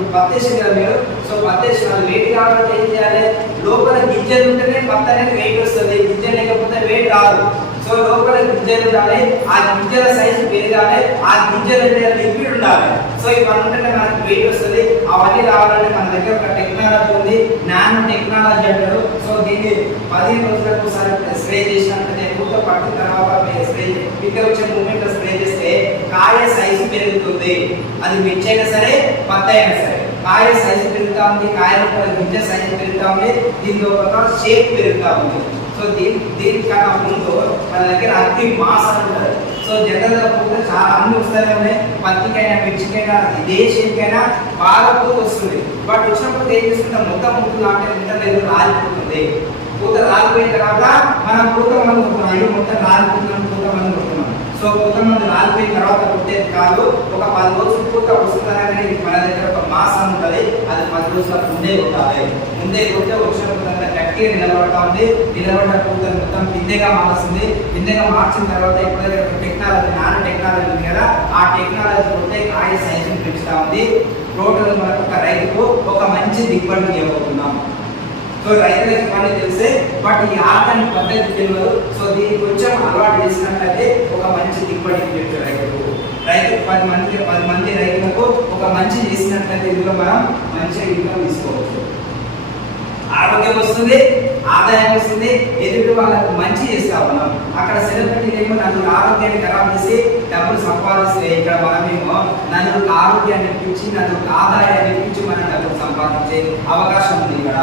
ఇప్పుడు పత్తి వేసింది కదా మీరు, సో పత్తి వేసిన వెయిట్ కావాలంటే ఏం చేయాలి, లోపల గింజలు ఉంటేనే పత్తి అనేది వెయిట్ వస్తుంది, గింజ లేకపోతే వెయిట్ రాదు. సో లోపల గింజలు ఉండాలి, ఆ గింజల సైజు పెరగాలి, ఆ గింజలు అంటే లిక్విడ్ ఉండాలి. సో ఇవన్నీ ఉంటేనే మనకు వెయిట్ వస్తుంది. అవన్నీ రావాలంటే మన దగ్గర ఒక టెక్నాలజీ ఉంది, నానో టెక్నాలజీ అంటారు. సో దీన్ని 15 రోజులకు ఒకసారి స్ప్రే చేసినట్లయితే పూత పట్టిన తర్వాత స్ప్రే పిక్క వచ్చే మూమెంట్ స్ప్రే చేస్తే కాయ సైజు పెరుగుతుంది. అది మిర్చి అయినా సరే పత్తి అయినా సరే కాయ సైజు పెరుగుతా ఉంది, కాయ లోపల గింజ సైజు పెరుగుతా ఉంది, దీని లోపల షేప్ పెరుగుతా ఉంది. సో దీనికన్నా ముందు మన దగ్గర అతి మాస్ ఉంటుంది. సో జనరల్గా పూత చాలా అన్ని వస్తూనే ఉన్నాయి, పత్తికైనా మిర్చికైనా ఇదే షేప్కైనా బాగా పూత వస్తుంది. బట్ వచ్చినప్పుడు ఏం చేస్తుంటే మొత్తం పూత నాటే రాలిపోతుంది. పూత రాలిపోయిన తర్వాత మనం పూత మందు కొడుతున్నాం, ఇది మొత్తం రాలిపోతున్నాం, పూత మందు కొడుతున్నాం. సో పూత మందు రాలిపోయిన తర్వాత కొట్టేది కాదు, ఒక 10 రోజులు పూత వస్తుందనే మన దగ్గర ఒక మాసం ఉంటుంది, అది 10 రోజుల ముందే కొట్టాలి. ముందే కొట్టే వచ్చిన గట్టిగా నిలబడతా ఉంది, నిలబడ్డ పూత మొత్తం పిందెగా మారుస్తుంది. పిందెగా మార్చిన తర్వాత ఇప్పుడు టెక్నాలజీ నానో టెక్నాలజీ ఉంది కదా, ఆ టెక్నాలజీ కొట్టే కాయ సైజుని పెంచుతా ఉంది. టోటల్ మనకు ఒక రైతుకు ఒక మంచి దిగుబడి ఇవ్వబోతున్నాం. సో రైతులకు ఇవన్నీ తెలిసే, బట్ ఈ ఆర్గానిక్ పద్ధతి తెలియదు. సో దీనికి కొంచెం అలవాటు చేసినట్లయితే ఒక మంచి దిగుబడి ఇవ్వచ్చు రైతుకు 10 మంది రైతులకు ఒక మంచి చేసినట్లయితే ఇందులో మనం మంచి ఇన్కమ్ తీసుకోవచ్చు. ఆరోగ్యం వస్తుంది, ఆదాయం వస్తుంది, ఎదుటి వాళ్ళకు మంచి చేస్తా ఉన్నాం. అక్కడ సెలబ్రిటీ ఏమో నలుగురు ఆరోగ్యాన్ని ఖరాబ్ చేసి డబ్బులు సంపాదిస్తే, ఇక్కడ మనమేమో నలుగురికి ఆరోగ్యాన్ని ఇప్పించి నలుగురికి ఆదాయాన్ని ఇప్పించి మనం డబ్బులు సంపాదించే అవకాశం ఉంది ఇక్కడ.